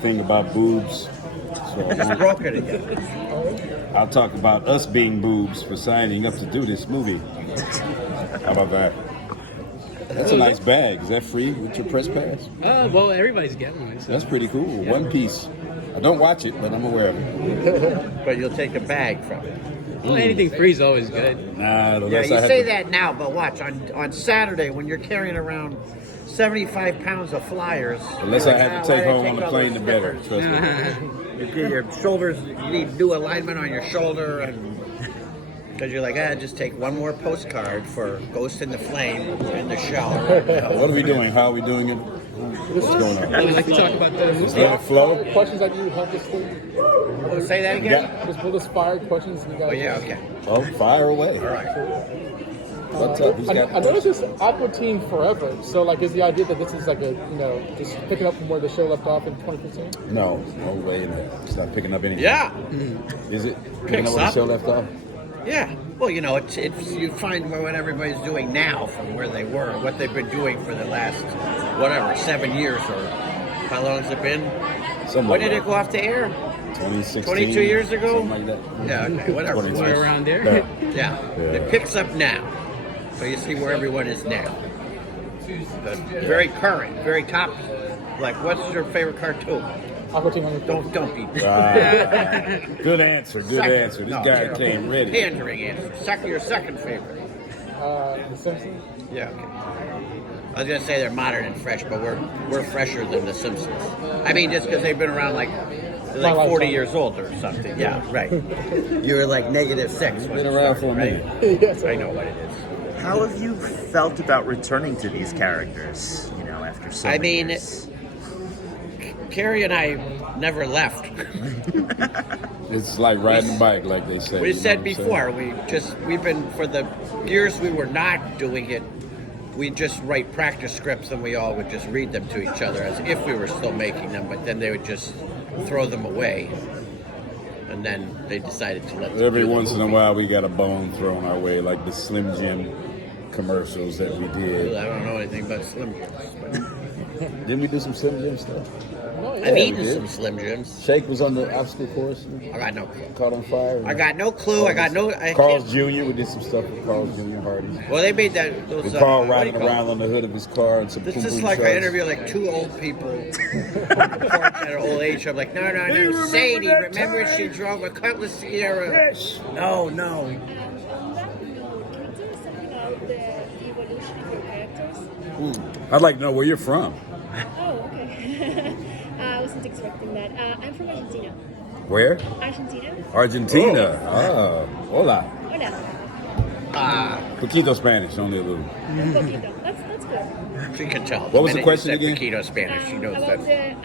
thing about boobs. So Just broke it again. I'll talk about us being boobs for signing up to do this movie. How about that? That's a nice bag. Is that free with your press pass? Well, everybody's getting one. So. That's pretty cool. Yeah. One piece. I don't watch it, but I'm aware of it. But you'll take a bag from it. Well, anything free is always good. Nah, Yeah, you say that now, but watch. On Saturday, when you're carrying around 75 pounds of flyers... Unless I have to take home on the plane, the better. Trust me. You get your shoulders, you need new alignment on your shoulder, and because you're like, just take one more postcard for Ghost in the Flame in the shower. What are we doing? How are we doing it? What's going on? I would like to talk about the Is there a flow? Questions that you help us with? Say that again? Just pull us fired questions. You guys Oh, yeah, okay. Oh, fire away. All right. What's up? Who's I got noticed this Aqua Teen Forever. So, like, is the idea that this is like a, just picking up from where the show left off in 2015? No way in hell. It's not picking up anything. Yeah. Is it? Picking up where the show left off? Yeah. Well, it's you find what everybody's doing now from where they were, what they've been doing for the last, 7 years or how long has it been? When did it go off the air? 2016. 22 years ago? Something like that. Yeah, okay, whatever. somewhere around there. Yeah. It picks up now. So you see where everyone is now. But very current, very top. Like, what's your favorite cartoon? Aqua Teen Forever. Don't be. Good answer. Good answer. This guy came ready. Pandering answer. Your second favorite. The Simpsons. Yeah. Okay. I was gonna say they're modern and fresh, but we're fresher than the Simpsons. I mean, just because they've been around like 40 years old or something. Yeah, right. You were like -6. Been around for a minute. Yes, I know what it is. How have you felt about returning to these characters, after so many years? Carey and I never left. It's like riding a bike, like they say. We said before, we've been, for the years we were not doing it, we just write practice scripts and we all would just read them to each other as if we were still making them, but then they would just throw them away. And then they decided to let them Every once in a while, we got a bone thrown our way, like the Slim Jim commercials that we did. I don't know anything about Slim Jims. Didn't we do some Slim Jim stuff? I've eaten some Slim Jims. Shake was on the obstacle course. I got no clue. Caught on fire. I got no clue. Carl's Jr. We did some stuff with Carl's Jr. Hardy's. Well, they made that. Those, With Carl what do riding you call around it? on the hood of his car and some This poo-poo is like trucks. I interview like two old people at an old age. I'm like, no. Sadie, remember she drove a Cutlass Sierra? Yes. No. Can you tell us something about the evolution of your characters? I'd like to know where you're from. Oh, okay. I wasn't expecting that. I'm from Argentina. Where? Argentina? Argentina. Oh, hola. Hola. Poquito Spanish, only a little. Un poquito. That's good. She can tell. What was the question again? Poquito Spanish. She knows About that.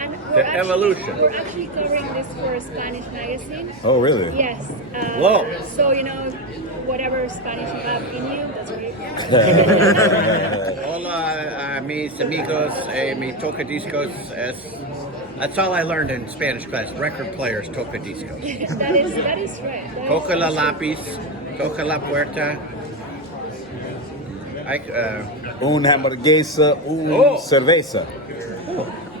Evolution. We're actually covering this for a Spanish magazine. Oh, really? Yes. Whoa. So, whatever Spanish you have in you, that's great. Hola, mis amigos, mi tocadiscos. That's all I learned in Spanish class. Record players, tocadiscos. that is right. Toca la lápiz, toca la puerta. Un hamburguesa, un cerveza.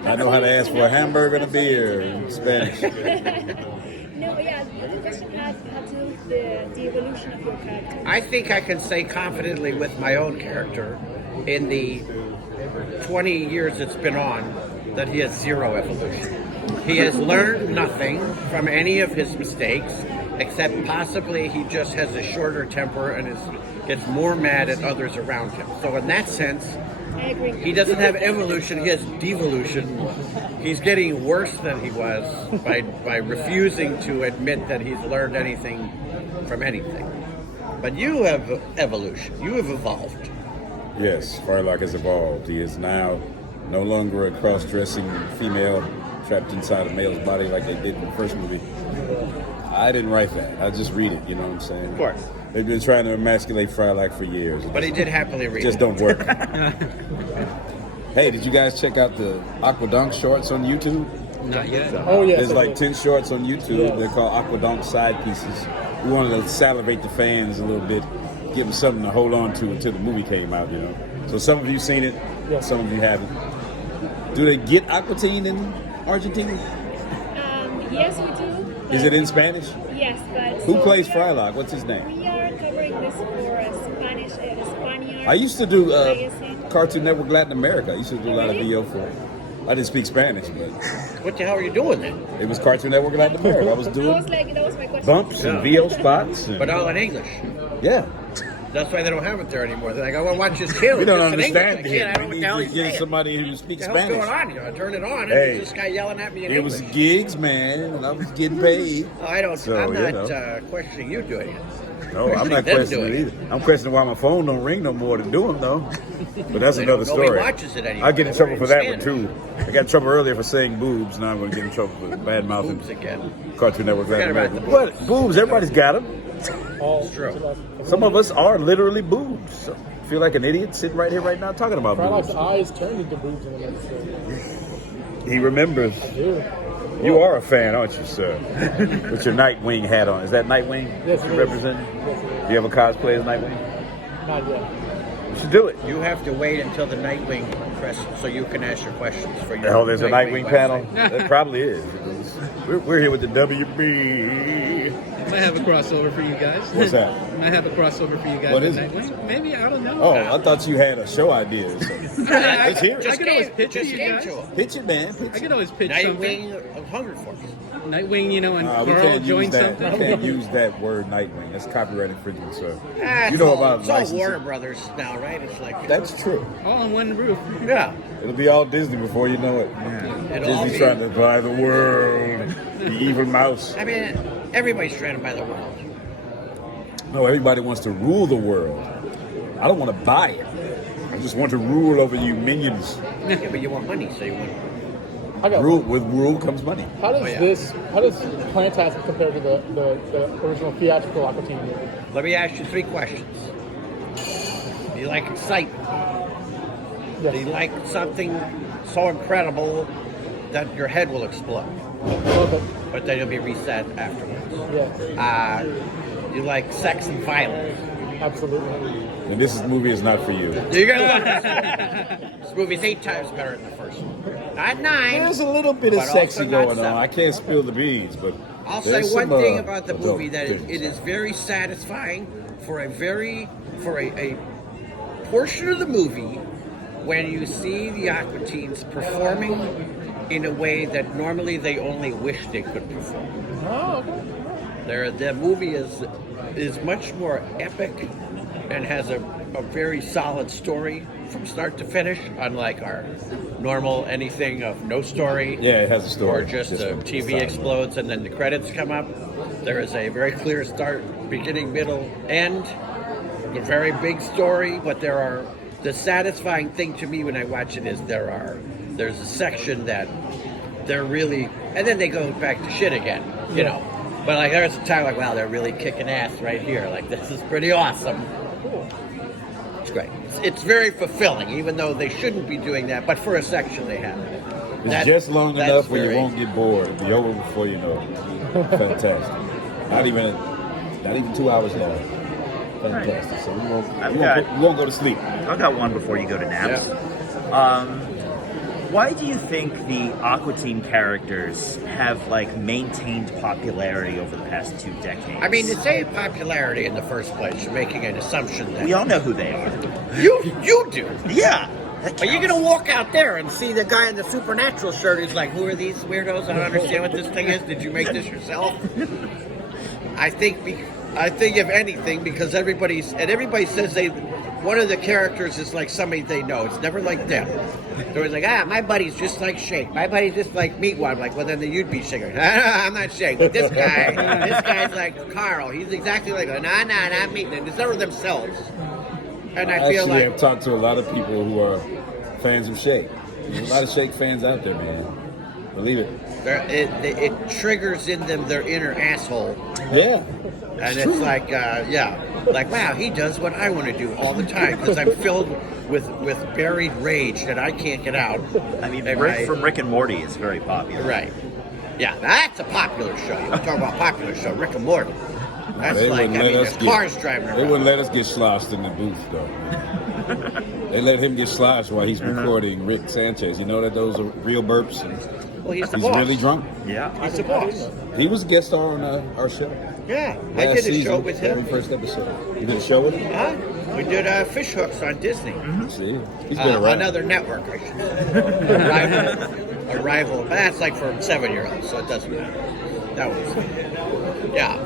I know how to ask for a hamburger and a beer in Spanish. No, yeah, the question had to do with the evolution of your character. I think I can say confidently with my own character, in the 20 years it's been on, that he has zero evolution. He has learned nothing from any of his mistakes, except possibly he just has a shorter temper and gets more mad at others around him. So in that sense, I agree. he doesn't have evolution, he has devolution. He's getting worse than he was by refusing to admit that he's learned anything from anything. But you have evolution. You have evolved. Yes, Frylock has evolved. He is now no longer a cross-dressing female trapped inside a male's body like they did in the first movie. I didn't write that. I just read it, you know what I'm saying? Of course. They've been trying to emasculate Frylock for years. But he did happily read Just it. don't work. Hey, did you guys check out the Aqua Dunk shorts on YouTube? Not yet. Oh, yes. There's like 10 shorts on YouTube. They're called Aqua Dunk side pieces. We wanted to salivate the fans a little bit, give them something to hold on to until the movie came out, So some of you seen it, some of you haven't. Do they get Aqua Teen in Argentina? Yes, we do. Is but- it in Spanish? Yes, but Who so plays we are- Frylock? What's his name? We are covering this for a Spaniard. I used to do magazine. Cartoon Network Latin America. I used to do a lot of VO for it. I didn't speak Spanish, but What the hell are you doing then? it was Cartoon Network Latin America. I was That doing was my question. bumps and VO spots. And, But all in English. yeah. That's why they don't have it there anymore. They're like, I want to watch this kid. We don't It's in English. understand I it. can't. I don't know We what need the hell to he's get saying. somebody who What speaks the hell's Spanish. going on here? I turn it on, and Hey. there's this guy yelling at me in It English. was gigs, man, and I was getting paid. I don't. So, I'm you not know. questioning you doing it. No, I'm not Them questioning it doing either. I'm questioning why my phone don't ring no more to do them, though. But that's They another don't- nobody story. watches it anymore. I get in They trouble read for in that one, Spanish. too. I got in trouble earlier for saying boobs. Now I'm going to get in trouble for bad mouthing Boobs again. Cartoon Network Latin Forget about America. the What? Boobs, everybody's got them. All true. Some of us are literally boobs. So, I feel like an idiot sitting right here right now talking about Frylock's boobs. eyes turned into boobs in the next day. He remembers. Dude. You are a fan, aren't you, sir? With your Nightwing hat on. Is that Nightwing Yes, it is. representing? Yes, it is. Do you have a cosplay as Nightwing? Not yet. You should do it. You have to wait until the Nightwing press so you can ask your questions for your. Oh, there's a Nightwing panel? website. There probably is. We're here with the WB. Might have a crossover for you guys. What's that? Might have a crossover for you guys. What is tonight. it? Maybe, I don't know. Oh, I thought you had a show idea. Or something. Let's hear I it. could always pitch just you came guys. to him. Pitch it, man. Pitch I it. could always pitch something. Nightwing of Hunger Force. Nightwing, you know, and We Carl can't use join that. We something. can't use that word Nightwing. That's copyright infringement, sir. Ah, You it's know all- about it's all licensing. Warner Brothers now, right? It's like That's true. All on one roof. yeah. It'll be all Disney before you know it. It'll all Disney's be- trying to buy the world. The evil mouse. I mean, everybody's trying to buy the world. No, everybody wants to rule the world. I don't want to buy it. I just want to rule over you minions. Yeah, but you want money, so you want. I got Rule with rule comes money. How does Oh, yeah. how does Plantasm compare to the original theatrical Aqua Teen movie? Let me ask you 3 questions. Do you like excitement? Yes. Do you like something so incredible that your head will explode, Love it. but then you'll be reset afterwards? Yeah, You like sex and violence? absolutely. And this movie is not for you. You're gonna want this movie's 8 times better than the first one. Not 9. There's a little bit of But sexy also not going on. 7. I can't spill the beans, but I'll say there's one some, thing about the adult movie that things. it is very satisfying for a portion of the movie when you see the Aqua Teens performing in a way that normally they only wish they could perform. Oh, okay. The movie is much more epic and has a very solid story from start to finish, unlike our normal anything of no story. Yeah, it has a story. Or just This the one, TV solid. explodes and then the credits come up. There is a very clear start, beginning, middle, end. A very big story, but the satisfying thing to me when I watch it is there's a section that they're really, and then they go back to shit again, you know. But like there's a time like, wow, they're really kicking ass right here. Like this is pretty awesome. It's great. It's very fulfilling, even though they shouldn't be doing that. But for a section, they have it. It's just long that's enough where you very- won't get bored. It'll be over before you know it. Fantastic. Not even 2 hours long. Fantastic. So we won't go to sleep. I got one before you go to naps. Why do you think the Aqua Teen characters have like maintained popularity over the past 2 decades? I mean, to say popularity in the first place, you're making an assumption that we all know who they are. you do. Yeah. But you're gonna walk out there and see the guy in the supernatural shirt. He's like, "Who are these weirdos? I don't understand what this thing is. Did you make this yourself?" I think if anything, because everybody says one of the characters is like somebody they know. It's never like them. They're always like, my buddy's just like Shake. My buddy's just like Meatwad. I'm like, well, then you'd be Shake. I'm not Shake. But this guy's like Carl. He's exactly like, not Meat. And it's never themselves. And I feel Actually, like I've talked to a lot of people who are fans of Shake. There's a lot of Shake fans out there, man. Believe it. it triggers in them their inner asshole. Yeah. And it's like, like, wow, he does what I want to do all the time because I'm filled with buried rage that I can't get out. I mean, And Rick from Rick and Morty is very popular. Right. Yeah, that's a popular show. You talk about popular show, Rick and Morty. That's They like, wouldn't let us there's cars driving around. They wouldn't let us get sloshed in the booth, though. They let him get sloshed while he's recording Rick Sanchez. You know that those are real burps? Well, he's the He's boss. really drunk. Yeah. He's the boss. He was a guest star on our show. Yeah, I Last did a season, show with him. Very first episode. You did a show with him? Huh? We did Fish Hooks on Disney. See, he's been around. Another network, I should say. A rival. That's like for 7-year-olds, so it doesn't matter. That was, yeah.